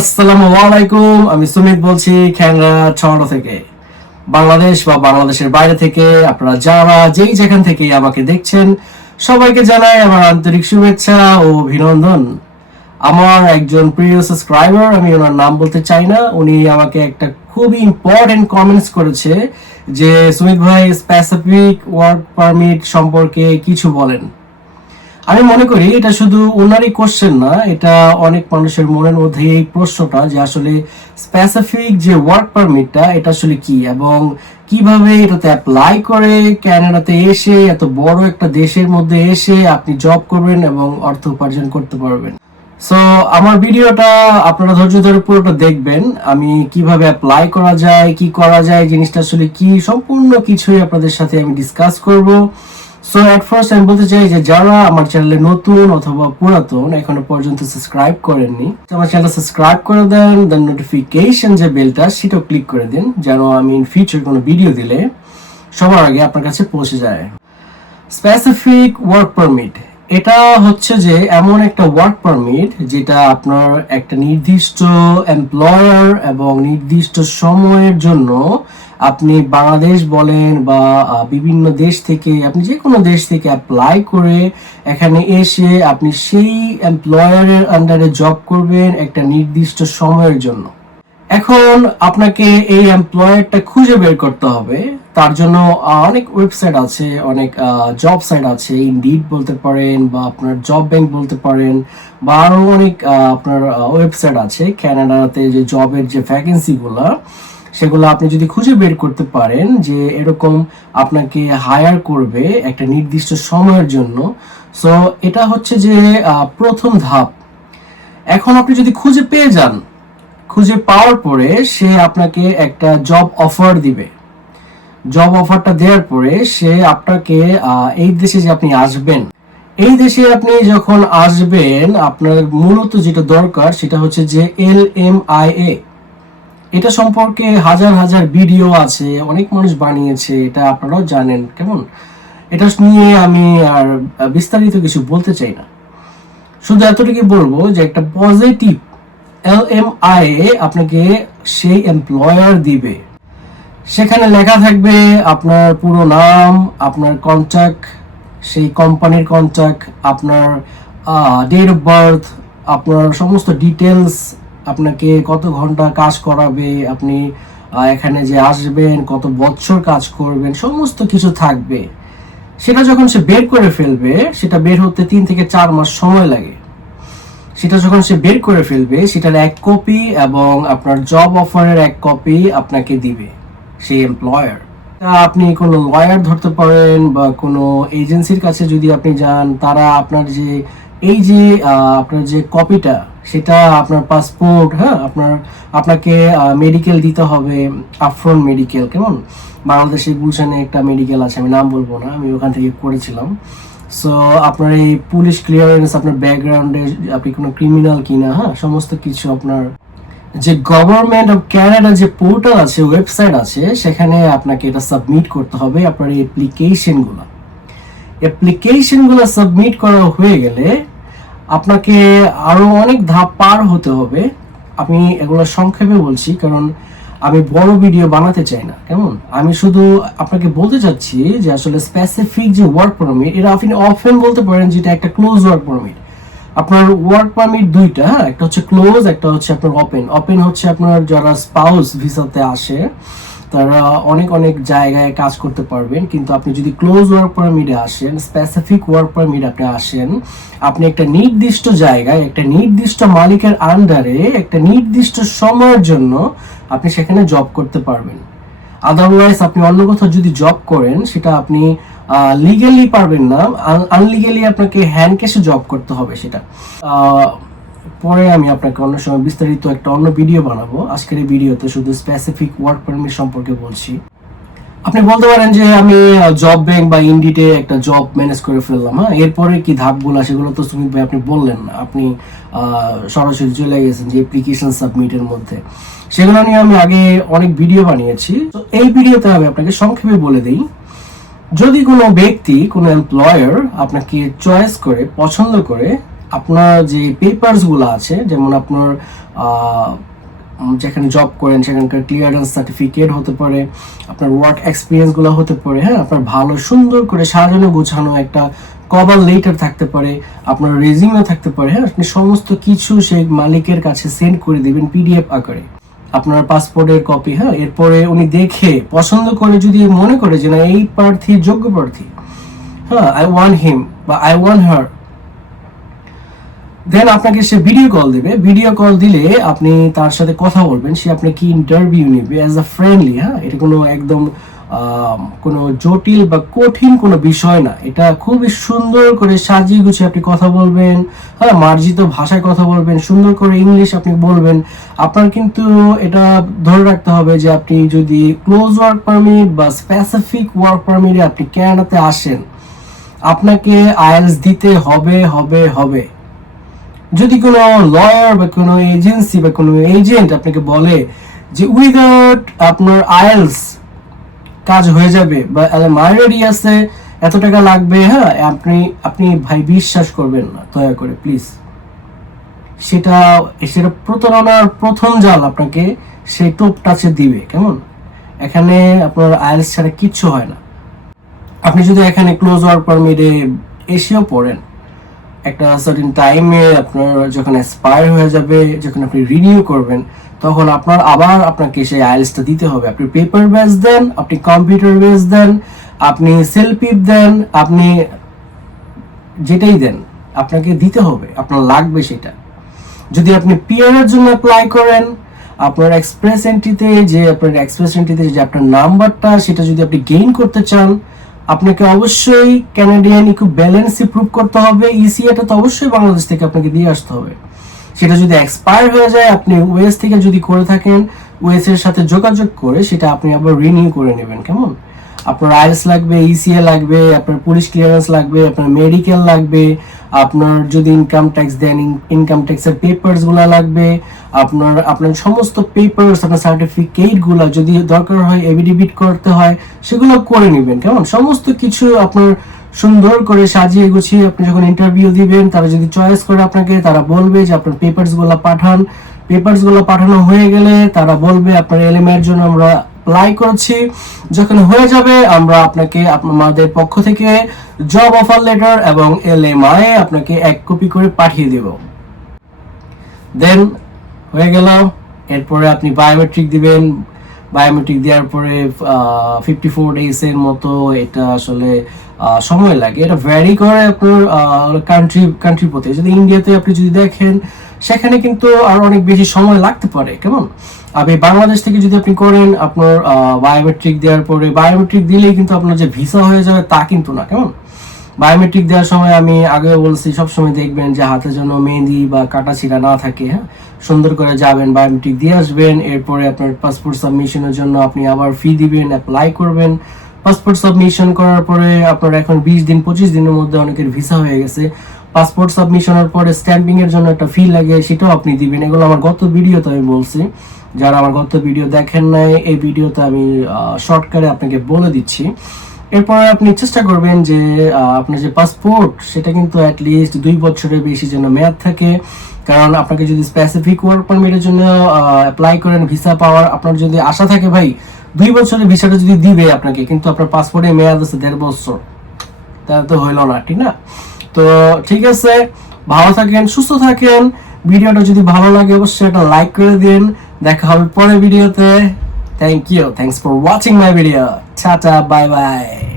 আসসালামু আলাইকুম, আমি সুমিত বলছি ক্যানাডা টরন্টো থেকে। বাংলাদেশ বা বাংলাদেশের বাইরে থেকে আপনারা যারা যেই যেখান থেকে আমাকে দেখছেন সবাইকে জানাই আমার আন্তরিক শুভেচ্ছা ও অভিনন্দন। আমার একজন প্রিয় সাবস্ক্রাইবার, আমি ওনার নাম বলতে চাই না, উনি আমাকে একটা খুবই ইম্পর্টেন্ট কমেন্টস করেছে যে সুমিত ভাই স্পেসিফিক ওয়ার্ক পারমিট সম্পর্কে কিছু বলেন। আমি মনে করি এটা শুধু ওনারই কোশ্চেন না, এটা অনেক মানুষের মনের মধ্যে এই প্রশ্নটা যে আসলে স্পেসিফিক যে ওয়ার্ক পারমিটটা এটা আসলে কি এবং কিভাবে এটাতে অ্যাপ্লাই করে কানাডাতে এসে এত বড় একটা দেশের মধ্যে এসে আপনি জব করবেন এবং অর্থ উপার্জন করতে পারবেন। সো আমার ভিডিওটা আপনারা ধৈর্য ধরে পুরোটা দেখবেন, আমি কিভাবে অ্যাপ্লাই করা যায়, কি করা যায়, জিনিসটা আসলে কি, সম্পূর্ণ কিছুই আপনাদের সাথে আমি ডিসকাস করব। সো এট ফার্স্ট আমি বলতে চাই যে যারা আমার চ্যানেলে নতুন অথবা পুরাতন এখনো পর্যন্ত সাবস্ক্রাইব করেননি, আমার চ্যানেলটা সাবস্ক্রাইব করে দেন, দেন নোটিফিকেশন যে বেলটা সেটাও ক্লিক করে দিন যেন আমি ইন ফিউচার কোনো ভিডিও দিলে সবার আগে আপনার কাছে পৌঁছে যায়। স্পেসিফিক ওয়ার্ক পারমিট এটা হচ্ছে যে এমন একটা ওয়ার্ক পারমিট যেটা আপনার একটা নির্দিষ্ট এমপ্লয়ার এবং নির্দিষ্ট সময়ের জন্য আপনি বাংলাদেশ বলেন বা বিভিন্ন দেশ থেকে, আপনি যে কোনো দেশ থেকে অ্যাপ্লাই করে এখানে এসে আপনি সেই এমপ্লয়ারের আন্ডারে জব করবেন একটা নির্দিষ্ট সময়ের জন্য। এখন আপনাকে এই এমপ্লয়ারটা খুঁজে বের করতে হবে। তার জন্য অনেক ওয়েবসাইট আছে, অনেক জব সাইট আছে, ইনডিড বলতে পারেন বা আপনার জব ব্যাংক বলতে পারেন বা আরো অনেক আপনার ওয়েবসাইট আছে কানাডাতে যে জবের যে ভ্যাকেন্সিগুলো, সেগুলো আপনি যদি খুঁজে বের করতে পারেন যে এরকম আপনাকে হায়ার করবে একটা নির্দিষ্ট সময়ের জন্য। সো এটা হচ্ছে যে প্রথম ধাপ। এখন আপনি যদি খুঁজে পেয়ে যান, খুঁজে পাওয়ার পরে সে আপনাকে একটা জব অফার দিবে। জব অফারটা দেওয়ার পরে সে আপনাকে এই দেশে যে আপনি আসবেন, এই দেশে আপনি যখন আসবেন আপনার মূলত যেটা দরকার সেটা হচ্ছে যে LMIA। এটা সম্পর্কে হাজার হাজার ভিডিও আছে, অনেক মানুষ বানিয়েছে, এটা আপনারাও জানেন। কেমন, এটা নিয়ে আমি আর বিস্তারিত কিছু বলতে চাই না, শুধু এতটুকু বলবো যে একটা পজিটিভ LMIA আপনাকে সেই এমপ্লয়ার দিবে। সেখানে লেখা থাকবে আপনার পুরো নাম, আপনার কন্ট্যাক্ট, সেই কোম্পানির কন্ট্যাক্ট, আপনার ডেট অফ বার্থ, আপনার সমস্ত ডিটেলস, আপনাকে কত ঘন্টা কাজ করাবে, আপনি এখানে যে আসবেন, কত বছর কাজ করবেন, সমস্ত কিছু থাকবে। সেটা যখন সে বের করে ফেলবে, সেটা বের হতে 3 থেকে 4 মাস সময় লাগে। সেটা যখন সে বের করে ফেলবে সেটার এক কপি এবং আপনার জব অফারের এক কপি আপনাকে দিবে সেই এমপ্লয়ার। আপনি কোনো লয়ার ধরতে পারেন বা কোনো এজেন্সির কাছে যদি আপনি যান, তারা আপনার যে এই যে আপনার যে কপিটা, সেটা আপনার পাসপোর্ট, হ্যাঁ, আপনাকে মেডিকেল দিতে হবে, আপফ্রন্ট মেডিকেল। কেমন, বাংলাদেশে গুলশানে একটা মেডিকেল আছে, আমি নাম বলবো না, আমি ওখান থেকে করেছিলাম। সো আপনার এই পুলিশ ক্লিয়ারেন্স, আপনার ব্যাকগ্রাউন্ডে আপনি কোনো ক্রিমিনাল কিনা, হ্যাঁ, সমস্ত কিছু আপনার যে গভর্নমেন্ট অফ ক্যানাডা যে পোর্টাল আছে, ওয়েবসাইট আছে, সেখানে আপনাকে এটা সাবমিট করতে হবে। আপনার এই অ্যাপ্লিকেশনগুলো সাবমিট করা হয়ে গেলে আপনাকে আরো অনেক ধাপ পার হতে হবে। আমি এগুলো সংক্ষেপে বলছি কারণ আমি বড় ভিডিও বানাতে চাই না। কেমন, আমি শুধু আপনাকে বলতে চাচ্ছি যে আসলে স্পেসিফিক যে ওয়ার্ক পারমিট, এটা আপনি অফেন বলতে পারেন যেটা একটা ক্লোজ ওয়ার্ক পারমিট। আপনার ওয়ার্ক পারমিট দুইটা, একটা হচ্ছে ক্লোজ, একটা হচ্ছে আপনার ওপেন। ওপেন হচ্ছে আপনার যারা স্পাউস ভিসাতে আসে তারা অনেক অনেক জায়গায় কাজ করতে পারবেন, কিন্তু আপনি যদি ক্লোজ ওয়ার্ক পারমিটে আসেন, স্পেসিফিক ওয়ার্ক পারমিট আপনি আসেন, আপনি একটা নির্দিষ্ট জায়গায় একটা নির্দিষ্ট মালিকের আন্ডারে একটা নির্দিষ্ট সময়ের জন্য আপনি সেখানে জব করতে পারবেন। আদারওয়াইজ আপনি অন্য কোথাও যদি জব করেন সেটা আপনি লিগ্যালি পারবেন না, আনলিগ্যালি আপনাকে হ্যান্ড ক্যাশে জব করতে হবে। সেটা পরে আমি আপনাকে অন্য সময় বিস্তারিত একটা অন্য ভিডিও বানাবো। আজকের এই ভিডিওতে শুধু স্পেসিফিক ওয়ার্ক পারমিট সম্পর্কে বলছি। আপনি বলতে পারেন যে আমি জব ব্যাংক বা ইনডিটে একটা জব ম্যানেজ করে ফেললাম, হ্যাঁ, এরপরে কি ধাপগুলো, সেগুলো তো সুমিত ভাই আপনি বললেন না, আপনি সরাসরি চলে গেছেন যে অ্যাপ্লিকেশন সাবমিটের মধ্যে। সেগুলো নিয়ে আমি আগে অনেক ভিডিও বানিয়েছি। তো এই ভিডিওতে আমি আপনাকে সংক্ষেপে বলে দিই, যদি কোনো ব্যক্তি, কোনো এমপ্লয়ার আপনাকে চয়েস করে, পছন্দ করে আপনার যে পেপারস গুলো আছে, যেমন আপনার যেখানে জব করেন সেখানকার ক্লিয়ারেন্স সার্টিফিকেট হতে পারে, আপনার ওয়ার্ক এক্সপিরিয়েন্স গুলো হতে পারে, হ্যাঁ, আপনার ভালো সুন্দর করে সাজানো গোছানো একটা কভার লেটার থাকতে পারে, আপনার রেজিউমে থাকতে পারে, হ্যাঁ, আপনি সমস্ত কিছু সেই মালিকের কাছে সেন্ড করে দিবেন পিডিএফ আকারে, আপনার পাসপোর্টের কপি, হ্যাঁ। এরপরে উনি দেখে পছন্দ করে যদি মনে করে যে না এই প্রার্থী যোগ্য প্রার্থী, হ্যাঁ, আই ওয়ান্ট হিম বা আই ওয়ান্ট হার, দেন আপনাকে সে ভিডিও কল দিবে। ভিডিও কল দিলে আপনি তার সাথে কথা বলবেন, সে আপনাকে ইন্টারভিউ নেবে অ্যাজ আ ফ্রেন্ডলি, হ্যাঁ। এটা কোনো একদম কোনো জটিল বা কঠিন কোনো বিষয় না, এটা খুবই সুন্দর করে সাজিয়ে গুছিয়ে আপনি কথা বলবেন, হ্যাঁ, মার্জিত ভাষায় কথা বলবেন, সুন্দর করে ইংলিশ আপনি বলবেন। আপনার কিন্তু এটা ধরে রাখতে হবে যে আপনি যদি ক্লোজ ওয়ার্ক পারমিট বা স্পেসিফিক ওয়ার্ক পারমিটে আপনি কানাডাতে আসেন, আপনাকে আইএলটিএস দিতে হবে হবে হবে। যদি কোনো লয়ার বা কোনো এজেন্সি বা কোনো এজেন্ট আপনাকে বলে যে উইদাউট আপনার আইএলটিএস কাজ হয়ে যাবে বা মাইনরিটি আছে এত টাকা লাগবে, হ্যাঁ, আপনি আপনি ভাই বিশ্বাস করবেন না, দয়া করে প্লিজ। সেটা সেটা প্রতারণার প্রথম জাল আপনাকে সেই টোপ টাচে দিবে, কেমন। এখানে আপনার আইএলটিএস ছাড়া কিচ্ছু হয় না। আপনি যদি এখানে ক্লোজ ওয়ার্ক পারমিটে এসেও পড়েন, একটা সার্টেন টাইমে আপনার যখন এক্সপায়ার হয়ে যাবে, যখন আপনি রিনিউ করবেন, তখন আপনার আবার আপনাকে সেই আইএলটিএসটা দিতে হবে। আপনি পেপার বেস দেন, আপনি কম্পিউটার বেস দেন, আপনি সেলফিপ দেন, আপনি যেটাই দেন আপনাকে দিতে হবে, আপনার লাগবে সেটা। যদি আপনি পিআর এর জন্য অ্যাপ্লাই করেন, আপনার এক্সপ্রেস এন্ট্রিতে যে আপনার নাম্বারটা সেটা যদি আপনি গেইন করতে চান, আপনাকে অবশ্যই ক্যানাডিয়ান ইকুইভ্যালেন্সি প্রুভ করতে হবে। ইসিএটা তো অবশ্যই বাংলাদেশ থেকে আপনাকে দিয়ে আসতে হবে। সেটা যদি এক্সপায়ার হয়ে যায়, আপনি ওয়েস থেকে যদি করে থাকেন, ওয়েস এর সাথে যোগাযোগ করে সেটা আপনি আবার রিনিউ করে নেবেন, কেমন। আপনার আইএলটিএস লাগবে, ইসিএ লাগবে, আপনার পুলিশ ক্লিয়ারেন্স লাগবে, আপনার মেডিকেল লাগবে, আপনার যদি ইনকাম ট্যাক্স দেন ইনকাম ট্যাক্সের পেপারস গুলা লাগবে, আপনার আপনার সমস্ত পেপারস, আপনার সার্টিফিকেট গুলা যদি দরকার হয় এফিডেভিট করতে হয় সেগুলো করে নেবেন, কেমন। সমস্ত কিছু আপনার সুন্দর করে সাজিয়ে গুছিয়ে আপনি যখন ইন্টারভিউ দিবেন, তারা যদি চয়েস করে আপনাকে, তারা বলবে যে আপনার পেপারস গুলা পাঠান। পেপারস গুলো পাঠানো হয়ে গেলে তারা বলবে আপনার এলএমআই এর জন্য আমরা অ্যাপ্লাই করছি। যখন হয়ে যাবে আমরা আপনাকে আমাদের পক্ষ থেকে জব অফার লেটার এবং এলএমআই আপনাকে 1 কপি করে পাঠিয়ে দেব। দেন হয়ে গেল। এরপরে আপনি বায়োমেট্রিক দিবেন। বায়োমেট্রিক দেওয়ার পরে 54 ডেজ এর মতো এটা আসলে সময় লাগে। এটা ভ্যারি করে আপনার কান্ট্রি প্রতি। যদি ইন্ডিয়াতে আপনি যদি দেখেন, সেখানে কিন্তু আরো অনেক বেশি সময় লাগতে পারে, কেমন। আপনি বাংলাদেশ থেকে যদি আপনি করেন, আপনার বায়োমেট্রিক দেওয়ার পরে, বায়োমেট্রিক দিলেই কিন্তু আপনার যে ভিসা হয়ে যাবে তা কিন্তু না, কেমন। বায়োমেট্রিক দেওয়ার সময় আমি আগেও বলছি, সবসময় দেখবেন যে হাতে যেন মেহেদি বা কাটা ছিঁড়া না থাকে, হ্যাঁ। সুন্দর করে যাবেন, বায়োমেট্রিক দিয়ে আসবেন। এরপরে আপনার পাসপোর্ট সাবমিশনের জন্য আপনি আবার ফি দিবেন, অ্যাপ্লাই করবেন। পাসপোর্ট সাবমিশন করার পরে আপনার এখন 20 দিন 25 দিনের মধ্যে অনেকের ভিসা হয়ে গেছে। পাসপোর্ট সাবমিশনের পরে স্ট্যাম্পিং এর জন্য একটা ফি লাগে, সেটাও আপনি দিবেন। এগুলো আমার গত ভিডিওতে আমি বলছি, যারা আমার গত ভিডিও দেখেন নাই, এই ভিডিওতে আমি শর্টকাটে আপনাকে বলে দিচ্ছি। এরপরে আপনি চেষ্টা করবেন যে আপনার যে পাসপোর্ট সেটা কিন্তু অ্যাটলিস্ট 2 বছরের বেশি যেন মেয়াদ থাকে। কারণ আপনাকে যদি স্পেসিফিক ওয়ার্ক পারমিটের জন্য অ্যাপ্লাই করেন, ভিসা পাওয়ার আপনার যদি আশা থাকে ভাই 2 বছরের ভিসাটা যদি দিবে আপনাকে, কিন্তু আপনার পাসপোর্টের মেয়াদ আছে 1.5 বছর, তাহলে তো হইল না, ঠিক না। তো ঠিক আছে, ভালো থাকেন, সুস্থ থাকেন। ভিডিওটা যদি ভালো লাগে অবশ্যই একটা লাইক করে দিন। দেখা হবে পরের ভিডিওতে। Thank you, thanks for watching my video. Tata, bye by.